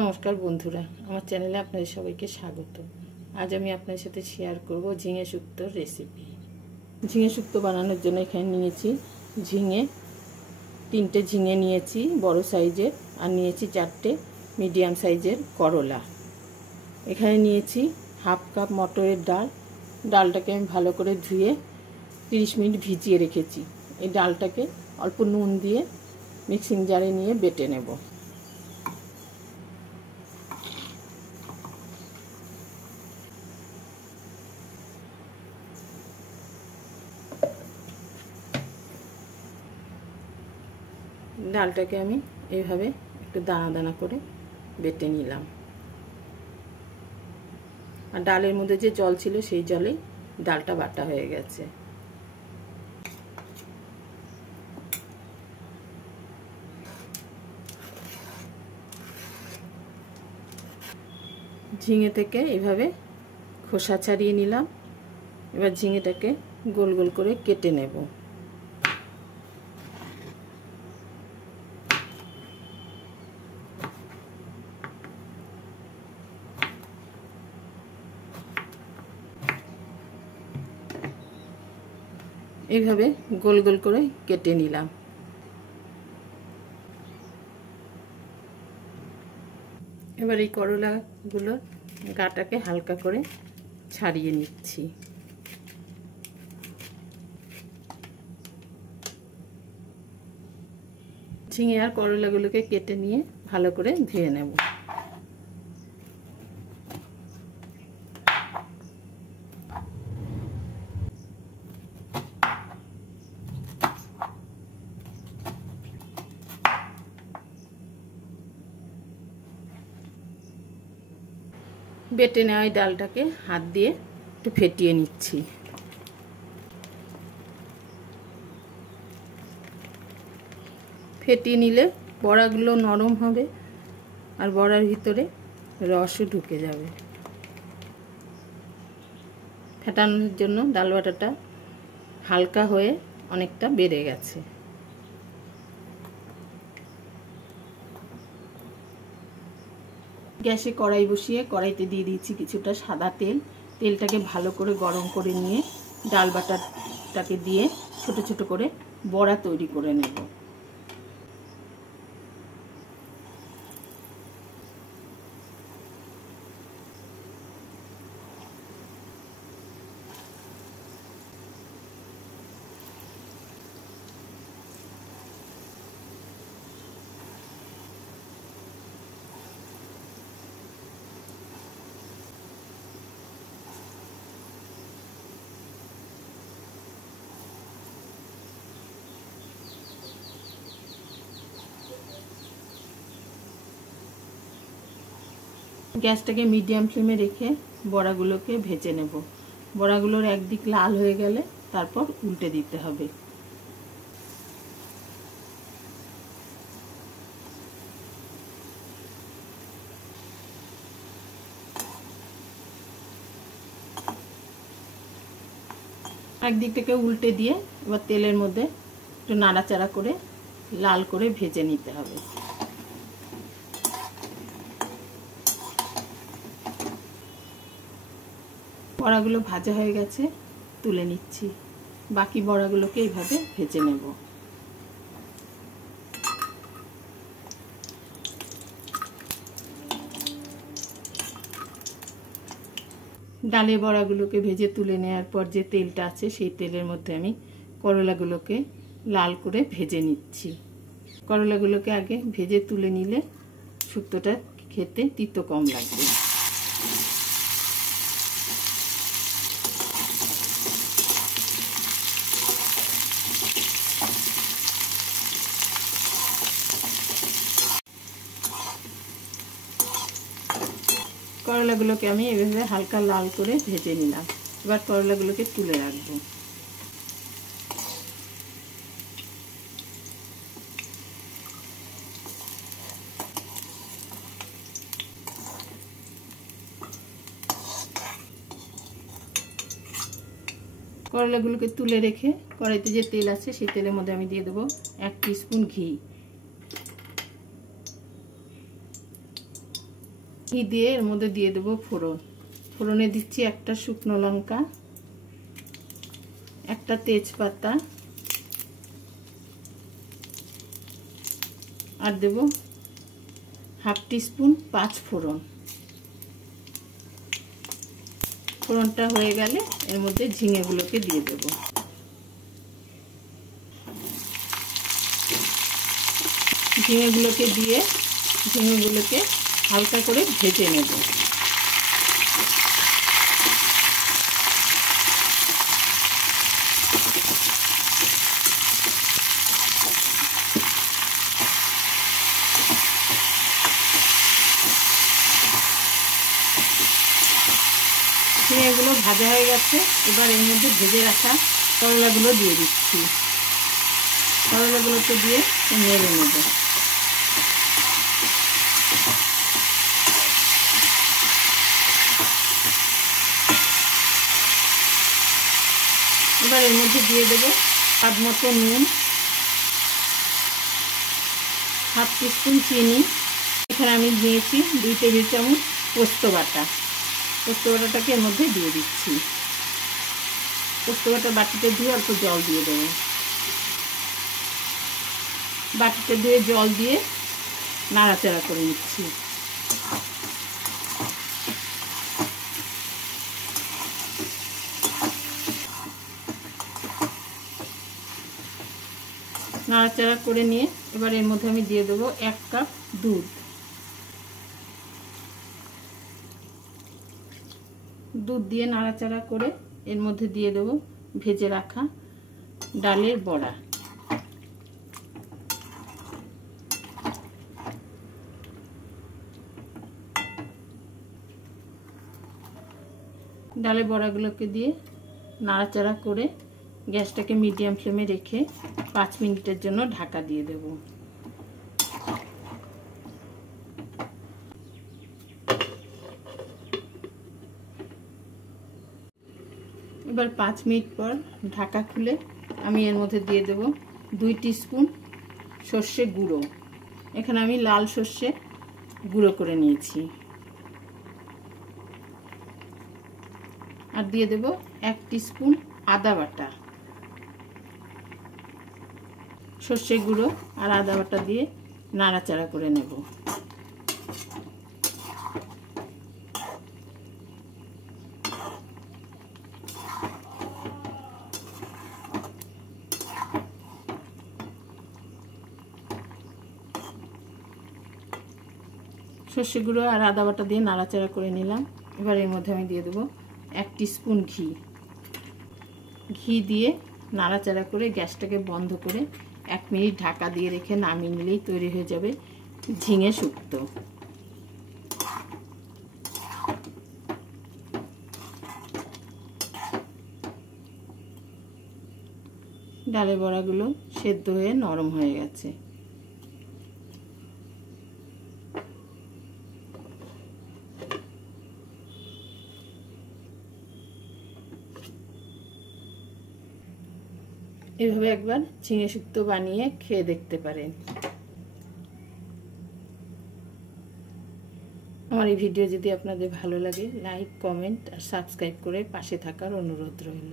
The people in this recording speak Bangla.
নমস্কার বন্ধুরা, আমার চ্যানেলে আপনাদের সবাইকে স্বাগত। আজ আমি আপনাদের সাথে শেয়ার করব ঝিঙে শুক্তোর রেসিপি। ঝিঙে শুক্তো বানানোর জন্য এখানে নিয়েছি তিনটে ঝিঙে নিয়েছি বড় সাইজের, আর নিয়েছি 4টে মিডিয়াম সাইজের করলা। এখানে নিয়েছি হাফ কাপ মটরের ডাল। ডালটাকে আমি ভালো করে ধুয়ে 30 মিনিট ভিজিয়ে রেখেছি। এই ডালটাকে অল্প নুন দিয়ে মিক্সিং জারে নিয়ে বেটে নেব। ডালটাকে আমি এইভাবে একটু দানা দানা করে বেটে নিলাম, আর ডালের মধ্যে যে জল ছিল সেই জলেই ডালটা বাটা হয়ে গেছে। ঝিঙে থেকে এইভাবে খোসা ছাড়িয়ে নিলাম। এবার ঝিঙেটাকে গোল গোল করে কেটে নেব। এইভাবে গোল গোল করে কেটে নিলাম। এবার এই করলাগুলোর গাটাকে হালকা করে ছাড়িয়ে নিচ্ছি। ঝিঙে আর করলাগুলোকে কেটে নিয়ে ভালো করে ধুয়ে নেব। বেটে নেওয়া ডালটাকে হাত দিয়ে একটু ফেটিয়ে নিচ্ছি। ফেটিয়ে নিলে বড়াগুলো নরম হবে আর বড়ার ভিতরে রসও ঢুকে যাবে। ফেটানোর জন্য ডাল বাটাটা হালকা হয়ে অনেকটা বেড়ে গেছে। গ্যাসে কড়াই বসিয়ে কড়াইতে দিয়ে দিয়েছি কিছুটা সাদা তেল। তেলটাকে ভালো করে গরম করে নিয়ে ডাল বাটাটাকে দিয়ে ছোট ছোট করে বড়া তৈরি করে নেব। গ্যাসটাকে মিডিয়াম ফ্লেমে রেখে বড়াগুলোকে ভেজে নেব। বড়াগুলোর একদিক লাল হয়ে গেলে তারপর উল্টে দিতে হবে। একদিক থেকে উল্টে দিয়ে এবার তেলের মধ্যে একটু নাড়াচাড়া করে লাল করে ভেজে নিতে হবে। বড়াগুলো ভাজা হয়ে গেছে, তুলে নিচ্ছি। বাকি বড়াগুলোকে এইভাবে ভেজে নেব। ডালের বড়াগুলোকে ভেজে তুলে নেওয়ার পর যে তেলটা আছে সেই তেলের মধ্যে আমি করলাগুলোকে লাল করে ভেজে নিচ্ছি। করলাগুলোকে আগে ভেজে তুলে নিলে শুক্তোটা খেতে তিতো কম লাগবে। করলাগুলোকে আমি এভাবে হালকা লাল করে ভেজে নিলাম। এবার করলাগুলোকে তুলে রাখবো। করলাগুলোকে তুলে রেখে কড়াইতে যে তেল আছে সেই তেলের মধ্যে আমি দিয়ে দেবো 1 টিস্পুন ঘি। ঘি দিয়ে এর মধ্যে দিয়ে দেবো ফোড়ন। ফোড়নে দিচ্ছি একটা শুকনো লঙ্কা, একটা তেজপাতা, আর দেব হাফ টিস্পুন পাঁচ ফোড়ন। ফোড়নটা হয়ে গেলে এর মধ্যে ঝিঙেগুলোকে দিয়ে দেব। ঝিঙেগুলোকে দিয়ে ঝিঙেগুলোকে হালকা করে ভেজে নেব। ঝিঙেগুলো ভাজা হয়ে গেছে, এবার এর মধ্যে ভেজে রাখা করলাগুলো দিয়ে দিচ্ছি। করলাগুলোকে দিয়ে নেড়ে নেব। এবার এর মধ্যে দিয়ে দেবো স্বাদ মতো নুন, হাফ টিস্পুন চিনি। এখানে আমি নিয়েছি 2 টেবিল চামচ পোস্ত বাটা। পোস্ত বাটাটাকে এর মধ্যে দিয়ে দিচ্ছি। পোস্ত বাটা বাটিতে ধুয়ে অল্প জল দিয়ে দেবো। বাটিতে ধুয়ে জল দিয়ে নাড়াচাড়া করে নিচ্ছি। নাড়াচাড়া করে নিয়ে এবার এর মধ্যে আমি দিয়ে দেবো 1 কাপ দুধ। দুধ দিয়ে নাড়াচাড়া করে এর মধ্যে দিয়ে দেবো ভেজে রাখা ডালের বড়া। ডালের বড়াগুলোকে দিয়ে নাড়াচাড়া করে গ্যাসটাকে মিডিয়াম ফ্লেমে রেখে 5 মিনিটের জন্য ঢাকা দিয়ে দেব। এবার 5 মিনিট পর ঢাকা খুলে আমি এর মধ্যে দিয়ে দেব 2 টিস্পুন সর্ষে গুঁড়ো। এখানে আমি লাল সর্ষে গুঁড়ো করে নিয়েছি। আর দিয়ে দেব 1 টিস্পুন আদা বাটা। সর্ষে গুঁড়ো আর আদা বাটা দিয়ে নাড়াচাড়া করে নেব। সর্ষে গুঁড়ো আর আদা বাটা দিয়ে নাড়াচাড়া করে নিলাম। এবার এর মধ্যে আমি দিয়ে দেবো 1 টিস্পুন ঘি। ঘি দিয়ে নাড়াচাড়া করে গ্যাসটাকে বন্ধ করে 1 মিনিট ঢাকা দিয়ে রেখে নামিয়ে নিলেই তৈরি হয়ে যাবে ঝিঙে শুক্তো। ডালের বড়াগুলো সেদ্ধ হয়ে নরম হয়ে গেছে। এভাবে একবার ঝিঙে শুক্তো বানিয়ে খেয়ে দেখতে পারেন। আমার এই ভিডিও যদি আপনাদের ভালো লাগে লাইক, কমেন্ট আর সাবস্ক্রাইব করে পাশে থাকার অনুরোধ রইল।